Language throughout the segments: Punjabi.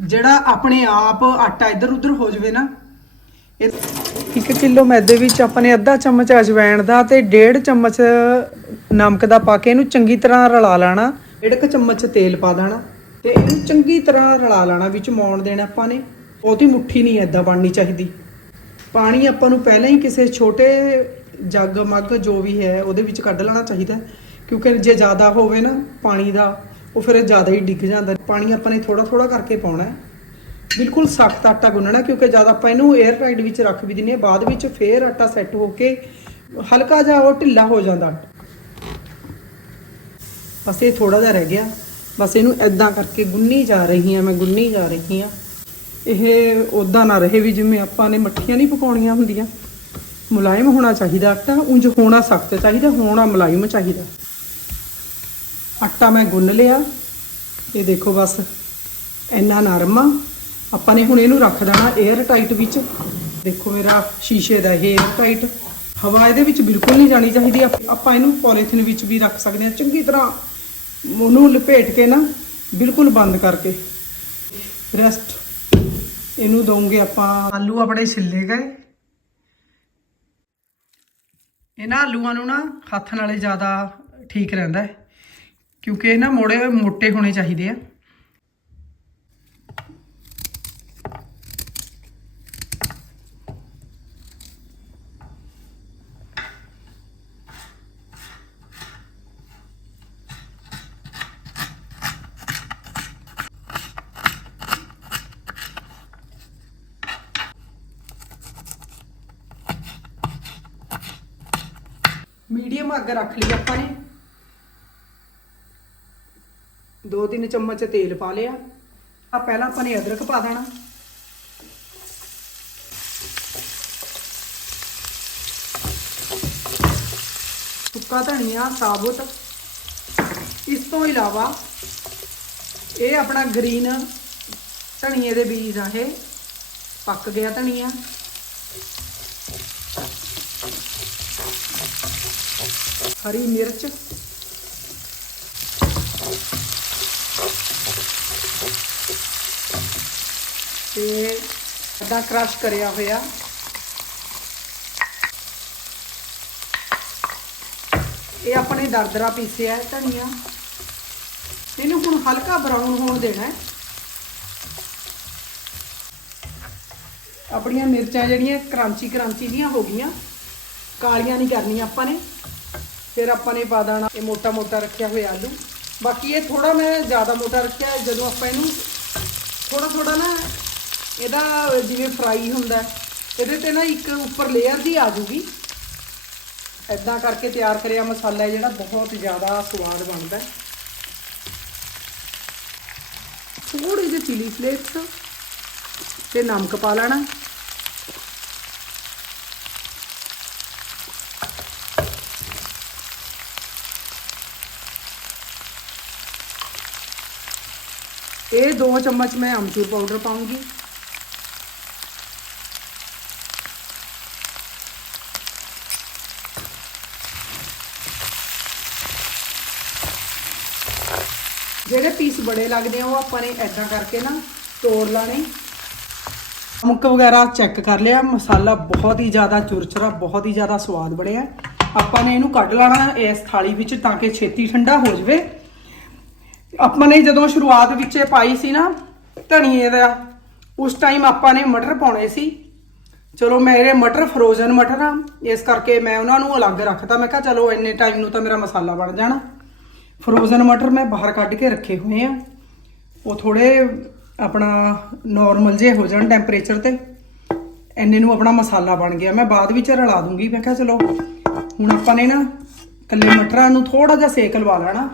ਜਿਹੜਾ ਆਪਣੇ ਆਪ ਆਟਾ ਇੱਧਰ ਉੱਧਰ ਹੋ ਜਾਵੇ ਨਾ 1 ਕਿਲੋ ਮੈਦੇ ਵਿੱਚ ਆਪਾਂ ਨੇ ਅੱਧਾ ਚਮਚ ਅਜਵਾਇਣ ਦਾ ਤੇ 1.5 ਚਮਚ ਨਮਕ ਦਾ ਪਾ ਕੇ ਇਹਨੂੰ ਚੰਗੀ ਤਰ੍ਹਾਂ ਰਲਾ ਲੈਣਾ। 1.5 ਚਮਚ ਤੇਲ ਪਾ ਦੇਣਾ ਤੇ ਇਹਨੂੰ ਚੰਗੀ ਤਰ੍ਹਾਂ ਰਲਾ ਲੈਣਾ, ਵਿੱਚ ਮੌਣ ਦੇਣਾ ਆਪਾਂ ਨੇ। ਉਹਦੀ ਮੁੱਠੀ ਨਹੀਂ ਐਦਾਂ ਬਣਨੀ ਚਾਹੀਦੀ। ਪਾਣੀ ਆਪਾਂ ਨੂੰ ਪਹਿਲਾਂ ਹੀ ਕਿਸੇ ਛੋਟੇ ਜੱਗ ਮੱਗ ਜੋ ਵੀ ਹੈ, ਉਹਦੇ ਵਿੱਚ ਕੱਢ ਲੈਣਾ ਚਾਹੀਦਾ। ਕਿਉਂਕਿ ਜੇ ਜ਼ਿਆਦਾ ਹੋਵੇ ਨਾ ਪਾਣੀ ਦਾ ਉਹ ਫਿਰ ਜ਼ਿਆਦਾ ਹੀ ਡਿੱਗ ਜਾਂਦਾ। ਪਾਣੀ ਆਪਾਂ ਨੇ ਥੋੜਾ ਥੋੜਾ ਕਰਕੇ ਪਾਉਣਾ ਹੈ। ਬਿਲਕੁਲ ਸਖਤ ਆਟਾ ਗੁੰਨਣਾ ਕਿਉਂਕਿ ਜਦ ਆਪਾਂ ਇਹਨੂੰ 에ਅਰ ਟਾਈਟ ਵਿੱਚ ਰੱਖ ਵੀ ਦਿੰਨੇ ਆ ਬਾਅਦ ਵਿੱਚ ਫੇਰ ਆਟਾ ਸੈੱਟ ਹੋ ਕੇ ਹਲਕਾ ਜਿਹਾ ਉਹ ਢਿੱਲਾ ਹੋ ਜਾਂਦਾ। ਆਟਾ। ਬਸ ਇਹ ਥੋੜਾ ਜਿਹਾ ਰਹਿ ਗਿਆ। ਬਸ ਇਹਨੂੰ ਐਦਾਂ ਕਰਕੇ ਗੁੰਨੀ ਜਾ ਰਹੀ ਹਾਂ ਮੈਂ, ਗੁੰਨੀ ਜਾ ਰਹੀ ਹਾਂ। ਇਹ ਉਦਾਂ ਨਾ ਰਹੇ ਵੀ ਜਿਵੇਂ ਆਪਾਂ ਨੇ ਮੱਠੀਆਂ ਨਹੀਂ ਪਕਾਉਣੀਆਂ ਹੁੰਦੀਆਂ। ਮੁਲਾਇਮ ਹੋਣਾ ਚਾਹੀਦਾ ਆਟਾ, ਉਂਝ ਹੋਣਾ ਸਖਤ ਚਾਹੀਦਾ, ਹੋਣਾ ਮੁਲਾਇਮ ਚਾਹੀਦਾ। ਆਟਾ ਮੈਂ ਗੁੰਨ ਲਿਆ, ਇਹ ਦੇਖੋ ਬਸ ਇੰਨਾ ਨਰਮ ਆ। ਆਪਾਂ ਨੇ ਹੁਣ ਇਹਨੂੰ ਰੱਖ ਦੇਣਾ 에ਅਰ ਟਾਈਟ ਵਿੱਚ। ਦੇਖੋ ਮੇਰਾ ਸ਼ੀਸ਼ੇ ਦਾ ਇਹ 에ਅਰ ਟਾਈਟ ਹਵਾ ਇਹਦੇ ਵਿੱਚ ਬਿਲਕੁਲ ਨਹੀਂ ਜਾਣੀ ਚਾਹੀਦੀ। ਆਪਾਂ ਇਹਨੂੰ ਪੋਲੀਥੀਨ ਵਿੱਚ ਵੀ ਰੱਖ ਸਕਦੇ ਹਾਂ। ਚੰਗੀ ਤਰ੍ਹਾਂ ਉਹਨੂੰ ਲਪੇਟ ਕੇ ਨਾ ਬਿਲਕੁਲ ਬੰਦ ਕਰਕੇ। ਰੈਸਟ ਇਹਨੂੰ ਦਵਾਂਗੇ ਆਪਾਂ। ਆਲੂ ਆਪਣੇ ਛਿੱਲੇ ਗਏ। ਇਹਨਾਂ ਆਲੂਆਂ ਨੂੰ ਨਾ ਹੱਥ ਨਾਲੇ ਜ਼ਿਆਦਾ ਠੀਕ ਰਹਿੰਦਾ ਹੈ। ਕਿਉਂਕਿ ਇਹ ਨਾ ਮੋੜੇ ਮੋٹے ਹੋਣੇ ਚਾਹੀਦੇ ਆ ਮੀਡੀਅਮ ਅੱਗ ਰੱਖ ਲਈ ਆਪਾਂ ਨੇ ਦੋ ਤਿੰਨ ਚਮਚ ਤੇਲ ਪਾ ਲਿਆ। ਆ ਪਹਿਲਾਂ ਆਪਾਂ ਨੇ ਅਦਰਕ ਪਾ ਦੇਣਾ। ਸੁੱਕਾ ਧਨੀਆ, ਸਾਬੁਤ। ਇਸ ਤੋਂ ਇਲਾਵਾ ਇਹ ਆਪਣਾ ਗ੍ਰੀਨ ਧਨੀਏ ਦੇ ਬੀਜ ਆ ਇਹ। ਪੱਕ ਗਿਆ ਧਨੀਆ। ਹਰੀ ਮਿਰਚ। ਤੇ ਅੱਧਾ ਕ੍ਰਸ਼ ਕਰਿਆ ਹੋਇਆ। ਇਹ ਆਪਣੇ ਦਰਦਰਾ ਪੀਸਿਆ ਹੈ ਧਨੀਆ। ਇਹਨੂੰ ਹੁਣ ਹਲਕਾ ਬਰਾਊਨ ਹੋਣ ਦੇਣਾ ਹੈ। ਆਪਣੀਆਂ ਮਿਰਚਾਂ ਜਿਹੜੀਆਂ ਕ੍ਰਾਂਚੀ ਕ੍ਰਾਂਚੀ ਦੀਆਂ ਹੋ ਗਈਆਂ, ਕਾਲੀਆਂ ਨਹੀਂ ਕਰਨੀਆਂ ਆਪਾਂ ਨੇ। ਫਿਰ ਆਪਾਂ ਨੇ ਪਾ ਦੇਣਾ ਇਹ ਮੋਟਾ ਮੋਟਾ ਰੱਖਿਆ ਹੋਇਆ ਆਲੂ। ਬਾਕੀ ਇਹ ਥੋੜਾ ਮੈਂ ਜ਼ਿਆਦਾ ਮੋਟਾ ਰੱਖਿਆ, ਜਦੋਂ ਆਪਾਂ ਇਹਨੂੰ ਥੋੜਾ ਥੋੜਾ ਨਾ ਇਹਦਾ ਜਿਵੇਂ ਫਰਾਈ ਹੁੰਦਾ, ਇਹਦੇ ਤੇ ਨਾ ਇੱਕ ਉੱਪਰ ਲੇਅਰ ਦੀ ਆ ਜੂਗੀ। ਐਦਾਂ ਕਰਕੇ ਤਿਆਰ ਕਰਿਆ ਮਸਾਲਾ ਜਿਹੜਾ ਬਹੁਤ ਜ਼ਿਆਦਾ ਸਵਾਦ ਬਣਦਾ ਹੈ। ਜਿਹੇ ਚਿਲੀ ਫਲੇਕਸ ਤੇ ਨਮਕ ਪਾ ਲੈਣਾ। ਇਹ 2 ਚਮਚ ਮੈਂ ਅਮਚੂਰ ਪਾਊਡਰ ਪਾਉਂਗੀ ਜਿਹੜੇ ਪੀਸ ਬੜੇ ਲੱਗਦੇ ਆ, ਉਹ ਆਪਾਂ ਨੇ ਐਦਾਂ ਕਰਕੇ ਨਾ ਤੋੜ ਲਾਣੇ। ਨਮਕ ਵਗੈਰਾ ਚੈੱਕ ਕਰ ਲਿਆ, ਮਸਾਲਾ ਬਹੁਤ ਹੀ ਜ਼ਿਆਦਾ ਚੁਰਚਰਾ, ਬਹੁਤ ਹੀ ਜ਼ਿਆਦਾ ਸਵਾਦ ਬਣਿਆ। ਆਪਾਂ ਨੇ ਇਹਨੂੰ ਕੱਢ ਲੈਣਾ ਇਸ ਥਾਲੀ ਵਿੱਚ ਤਾਂ ਕਿ ਛੇਤੀ ਠੰਡਾ ਹੋ ਜਾਵੇ। ਆਪਾਂ ਨੇ ਜਦੋਂ ਸ਼ੁਰੂਆਤ ਵਿੱਚ ਇਹ ਪਾਈ ਸੀ ਨਾ, ਧਨੀਏ ਦਾ, ਉਸ ਟਾਈਮ ਆਪਾਂ ਨੇ ਮਟਰ ਪਾਉਣੇ ਸੀ। ਚਲੋ ਮੇਰੇ ਮਟਰ ਫਰੋਜ਼ਨ ਮਟਰ ਆ, ਇਸ ਕਰਕੇ ਮੈਂ ਉਹਨਾਂ ਨੂੰ ਅਲੱਗ ਰੱਖਤਾ। ਮੈਂ ਕਿਹਾ ਚਲੋ ਇੰਨੇ ਟਾਈਮ ਨੂੰ ਤਾਂ ਮੇਰਾ ਮਸਾਲਾ ਬਣ ਜਾਣਾ। ਫਰੋਜ਼ਨ ਮਟਰ ਮੈਂ ਬਾਹਰ ਕੱਢ ਕੇ ਰੱਖੇ ਹੋਏ ਆ। ਉਹ ਥੋੜੇ ਆਪਣਾ ਨਾਰਮਲ ਜੇ ਹੋ ਜਾਣ ਟੈਂਪਰੇਚਰ ਤੇ। ਇੰਨੇ ਨੂੰ ਆਪਣਾ ਮਸਾਲਾ ਬਣ ਗਿਆ। ਮੈਂ ਬਾਅਦ ਵਿੱਚ ਰਲਾ ਦੂੰਗੀ। ਮੈਂ ਕਿਹਾ ਚਲੋ, ਹੁਣ ਆਪਾਂ ਨੇ ਨਾ ਕੱਲੇ ਮਟਰਾਂ ਨੂੰ ਥੋੜਾ ਜਿਹਾ ਸੇਕ ਲਵਾ ਲੈਣਾ।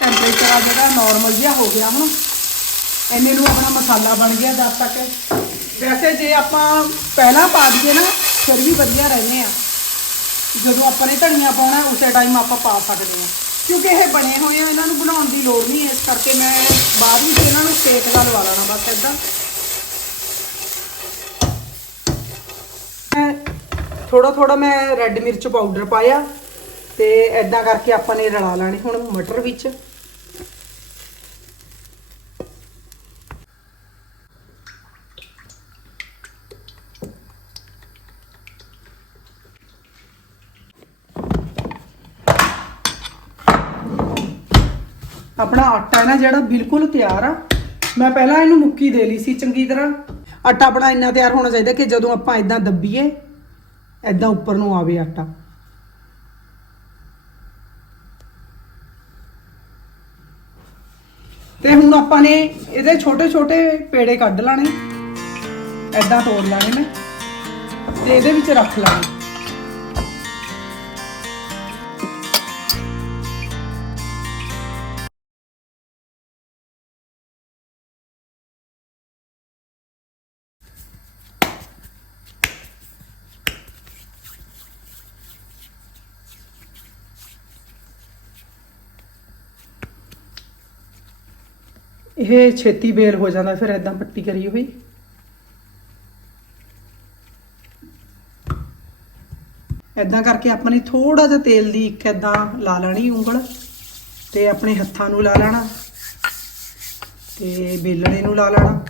ਟੈਂਪਰੇਚਰ ਆ ਜਿਹੜਾ ਨਾਰਮਲ ਜਿਹਾ ਹੋ ਗਿਆ ਹੁਣ। ਇੰਨੇ ਨੂੰ ਆਪਣਾ ਮਸਾਲਾ ਬਣ ਗਿਆ ਜਦ ਤੱਕ। ਵੈਸੇ ਜੇ ਆਪਾਂ ਪਹਿਲਾਂ ਪਾ ਦਈਏ ਨਾ, ਫਿਰ ਵੀ ਵਧੀਆ ਰਹਿੰਦੇ ਆ। ਜਦੋਂ ਆਪਾਂ ਨੇ ਧਨੀਆ ਪਾਉਣਾ, ਉਸੇ ਟਾਈਮ ਆਪਾਂ ਪਾ ਸਕਦੇ ਹਾਂ। ਕਿਉਂਕਿ ਇਹ ਬਣੇ ਹੋਏ ਆ, ਇਹਨਾਂ ਨੂੰ ਬਣਾਉਣ ਦੀ ਲੋੜ ਨਹੀਂ, ਇਸ ਕਰਕੇ ਮੈਂ ਬਾਅਦ ਵਿੱਚ ਇਹਨਾਂ ਨੂੰ ਸੇਕ ਦਾ ਲਵਾ ਲੈਣਾ ਬਸ ਇਦਾਂ ਥੋੜਾ ਥੋੜਾ ਮੈਂ ਰੈੱਡ ਮਿਰਚ ਪਾਊਡਰ ਪਾਇਆ ਤੇ ਐਦਾਂ ਕਰਕੇ ਆਪਾਂ ਨੇ ਰਲਾ ਲੈਣੇ ਹੁਣ ਮਟਰ ਵਿੱਚ। ਆਪਣਾ ਆਟਾ ਹੈ ਨਾ ਜਿਹੜਾ ਬਿਲਕੁਲ ਤਿਆਰ ਆ। ਮੈਂ ਪਹਿਲਾਂ ਇਹਨੂੰ ਮੁੱਕੀ ਦੇ ਲਈ ਸੀ ਚੰਗੀ ਤਰ੍ਹਾਂ। ਆਟਾ ਆਪਣਾ ਇੰਨਾ ਤਿਆਰ ਹੋਣਾ ਚਾਹੀਦਾ ਕਿ ਜਦੋਂ ਆਪਾਂ ਇਦਾਂ ਦੱਬੀਏ ਇਦਾਂ ਉੱਪਰ ਨੂੰ ਆਵੇ ਆਟਾ। ਤੇ ਹੁਣ ਆਪਾਂ ਨੇ ਇਹਦੇ ਛੋਟੇ ਛੋਟੇ ਪੇੜੇ ਕੱਢ ਲਾਣੇ। ਐਦਾਂ ਤੋੜ ਲਾਣੇ ਨੇ। ਤੇ ਇਹਦੇ ਵਿੱਚ ਰੱਖ ਲਾਣੇ। ਇਹ ਛੇਤੀ ਬੇਲ ਹੋ ਜਾਂਦਾ, ਫਿਰ ਐਦਾਂ ਪੱਟੀ ਕਰੀ ਹੋਈ। ਐਦਾਂ ਕਰਕੇ ਆਪਾਂ ਨੇ ਥੋੜਾ ਜਿਹਾ ਤੇਲ ਦੀ ਇੱਕ ਐਦਾਂ ਲਾ ਲੈਣੀ ਉਂਗਲ, ਤੇ ਆਪਣੇ ਹੱਥਾਂ ਨੂੰ ਲਾ ਲੈਣਾ, ਤੇ ਬੇਲਣੇ ਨੂੰ ਲਾ ਲੈਣਾ।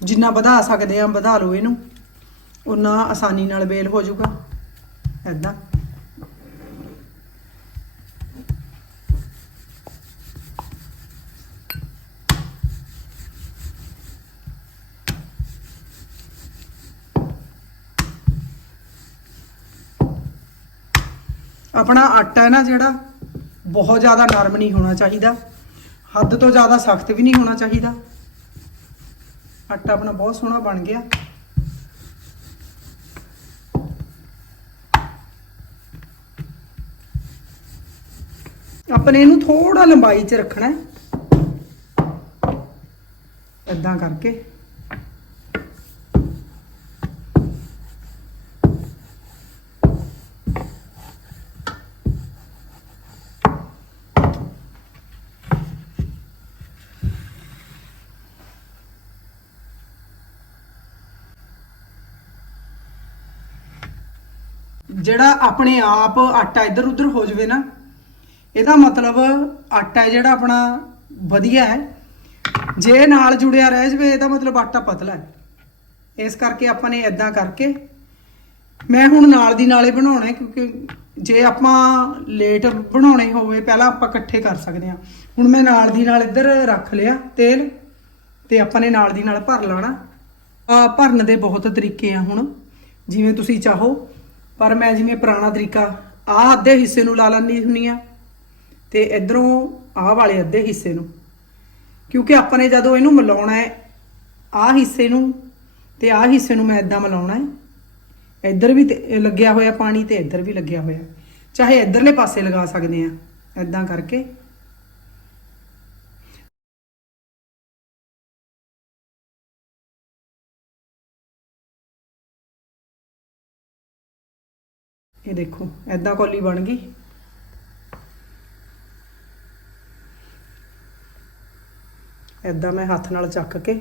ਜਿੰਨਾ ਵਧਾ ਸਕਦੇ ਆ ਵਧਾ ਲਓ ਇਹਨੂੰ ਉਨਾ ਆਸਾਨੀ ਨਾਲ ਬੇਲ ਹੋ ਜਾਊਗਾ। ਐਦਾਂ ਆਪਣਾ ਆਟਾ ਹੈ ਨਾ ਜਿਹੜਾ, ਬਹੁਤ ਜ਼ਿਆਦਾ ਨਰਮ ਨਹੀਂ ਹੋਣਾ ਚਾਹੀਦਾ। ਹੱਦ ਤੋਂ ਜ਼ਿਆਦਾ ਸਖਤ ਵੀ ਨਹੀਂ ਹੋਣਾ ਚਾਹੀਦਾ। ਆਟਾ ਆਪਣਾ ਬਹੁਤ ਸੋਹਣਾ ਬਣ ਗਿਆ। ਆਪਣੇ ਇਹਨੂੰ ਥੋੜਾ ਲੰਬਾਈ 'ਚ ਰੱਖਣਾ ਹੈ। ਇਦਾਂ ਕਰਕੇ। ਜਿਹੜਾ ਆਪਣੇ ਆਪ ਆਟਾ ਇੱਧਰ ਉੱਧਰ ਹੋ ਜਾਵੇ ਨਾ, ਇਹਦਾ ਮਤਲਬ ਆਟਾ ਜਿਹੜਾ ਆਪਣਾ ਵਧੀਆ ਹੈ। ਜੇ ਨਾਲ ਜੁੜਿਆ ਰਹਿ ਜਾਵੇ, ਇਹਦਾ ਮਤਲਬ ਆਟਾ ਪਤਲਾ ਹੈ। ਇਸ ਕਰਕੇ ਆਪਾਂ ਨੇ ਇਦਾਂ ਕਰਕੇ ਮੈਂ ਹੁਣ ਨਾਲ ਦੀ ਨਾਲੇ ਬਣਾਉਣਾ ਕਿਉਂਕਿ ਜੇ ਆਪਾਂ ਲੇਟ ਬਣਾਉਣੇ ਹੋਵੇ, ਪਹਿਲਾਂ ਆਪਾਂ ਇਕੱਠੇ ਕਰ ਸਕਦੇ ਹਾਂ। ਹੁਣ ਮੈਂ ਨਾਲ ਦੀ ਨਾਲ ਇੱਧਰ ਰੱਖ ਲਿਆ ਤੇਲ, ਤੇ ਆਪਾਂ ਨੇ ਨਾਲ ਦੀ ਨਾਲ ਭਰ ਲਾਣਾ। ਭਰਨ ਦੇ ਬਹੁਤ ਤਰੀਕੇ ਆ ਹੁਣ। ਜਿਵੇਂ ਤੁਸੀਂ ਚਾਹੋ। ਪਰ ਮੈਂ ਜਿਵੇਂ ਪੁਰਾਣਾ ਤਰੀਕਾ ਆਹ ਅੱਧੇ ਹਿੱਸੇ ਨੂੰ ਲਾ ਲੈਂਦੀ ਹੁੰਨੀ ਆ ਤੇ ਇਧਰੋਂ ਆਹ ਵਾਲੇ ਅੱਧੇ ਹਿੱਸੇ ਨੂੰ। ਕਿਉਂਕਿ ਆਪਾਂ ਨੇ ਜਦੋਂ ਇਹਨੂੰ ਮਿਲਾਉਣਾ ਹੈ, ਆਹ ਹਿੱਸੇ ਨੂੰ ਤੇ ਆਹ ਹਿੱਸੇ ਨੂੰ ਮੈਂ ਇਦਾਂ ਮਿਲਾਉਣਾ ਹੈ। ਇੱਧਰ ਵੀ ਤੇ ਲੱਗਿਆ ਹੋਇਆ ਪਾਣੀ ਤੇ ਇੱਧਰ ਵੀ ਲੱਗਿਆ ਹੋਇਆ। ਚਾਹੇ ਇੱਧਰਲੇ ਪਾਸੇ ਲਗਾ ਸਕਦੇ ਆ ਇਦਾਂ ਕਰਕੇ। ਇਹ ਦੇਖੋ ਐਦਾਂ ਕੌਲੀ ਬਣ ਗਈ। ਐਦਾਂ ਮੈਂ ਹੱਥ ਨਾਲ ਚੱਕ ਕੇ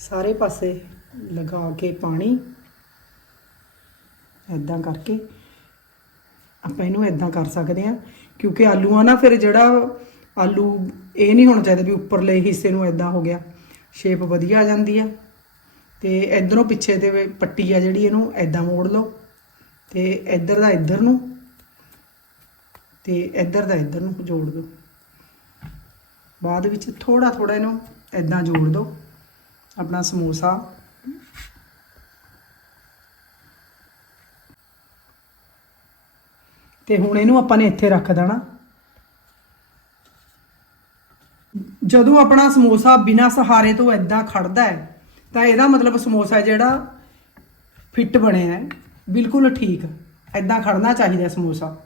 ਸਾਰੇ ਪਾਸੇ ਲਗਾ ਕੇ ਪਾਣੀ ਐਦਾਂ ਕਰਕੇ। ਆਪਾਂ ਇਹਨੂੰ ਐਦਾਂ ਕਰ ਸਕਦੇ ਆ ਕਿਉਂਕਿ ਆਲੂਆਂ ਨਾ ਫਿਰ ਜਿਹੜਾ ਆਲੂ ਇਹ ਨਹੀਂ ਹੋਣਾ ਚਾਹੀਦਾ ਵੀ ਉੱਪਰਲੇ ਹਿੱਸੇ ਨੂੰ ਐਦਾਂ ਹੋ ਗਿਆ ਸ਼ੇਪ ਵਧੀਆ ਆ ਜਾਂਦੀ ਆ। ਤੇ ਇਧਰੋਂ ਪਿੱਛੇ ਤੇ ਪੱਟੀ ਆ ਜਿਹੜੀ, ਇਹਨੂੰ ਐਦਾਂ ਮੋੜ ਲਓ। ਤੇ ਇੱਧਰ ਦਾ ਇੱਧਰ ਨੂੰ, ਤੇ ਇੱਧਰ ਦਾ ਇੱਧਰ ਨੂੰ ਜੋੜ ਦਿਓ। ਬਾਅਦ ਵਿੱਚ ਥੋੜਾ ਥੋੜਾ ਇਹਨੂੰ ਐਦਾਂ ਜੋੜ ਦਿਓ, ਆਪਣਾ ਸਮੋਸਾ। ਤੇ ਹੁਣ ਇਹਨੂੰ ਆਪਾਂ ਨੇ ਇੱਥੇ ਰੱਖ ਦੇਣਾ। ਜਦੋਂ ਆਪਣਾ ਸਮੋਸਾ ਬਿਨਾਂ ਸਹਾਰੇ ਤੋਂ ਐਦਾਂ ਖੜਦਾ ਹੈ, ਤਾਂ ਇਹਦਾ ਮਤਲਬ ਸਮੋਸਾ ਜਿਹੜਾ ਫਿੱਟ ਬਣਿਆ ਹੈ, ਬਿਲਕੁਲ ਠੀਕ ਐਦਾਂ ਖੜਨਾ ਚਾਹੀਦਾ ਸਮੋਸਾ।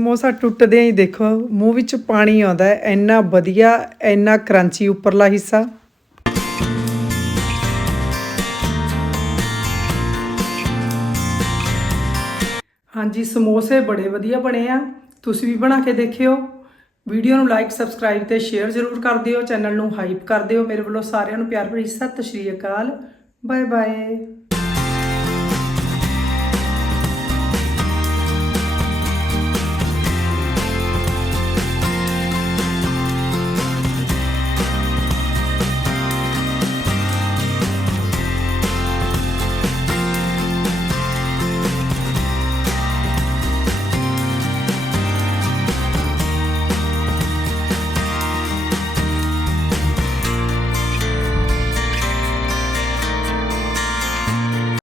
ਸਮੋਸਾ ਟੁੱਟਦਿਆਂ ਹੀ ਦੇਖੋ, ਮੂੰਹ ਵਿੱਚ ਪਾਣੀ ਆਉਂਦਾ ਹੈ। ਇੰਨਾ ਵਧੀਆ, ਇੰਨਾ ਕਰੰਚੀ ਉੱਪਰਲਾ ਹਿੱਸਾ। ਹਾਂਜੀ, ਸਮੋਸੇ ਬੜੇ ਵਧੀਆ ਬਣੇ ਆ। ਤੁਸੀਂ ਵੀ ਬਣਾ ਕੇ ਦੇਖਿਓ। ਵੀਡੀਓ ਨੂੰ ਲਾਈਕ ਸਬਸਕ੍ਰਾਈਬ ਤੇ ਸ਼ੇਅਰ ਜ਼ਰੂਰ ਕਰ ਦਿਓ। ਚੈਨਲ ਨੂੰ ਹਾਈਪ ਕਰ ਦਿਓ। ਮੇਰੇ ਵੱਲੋਂ ਸਾਰਿਆਂ ਨੂੰ ਪਿਆਰ ਭਰੀ ਸਤਿ ਸ਼੍ਰੀ ਅਕਾਲ। Bye bye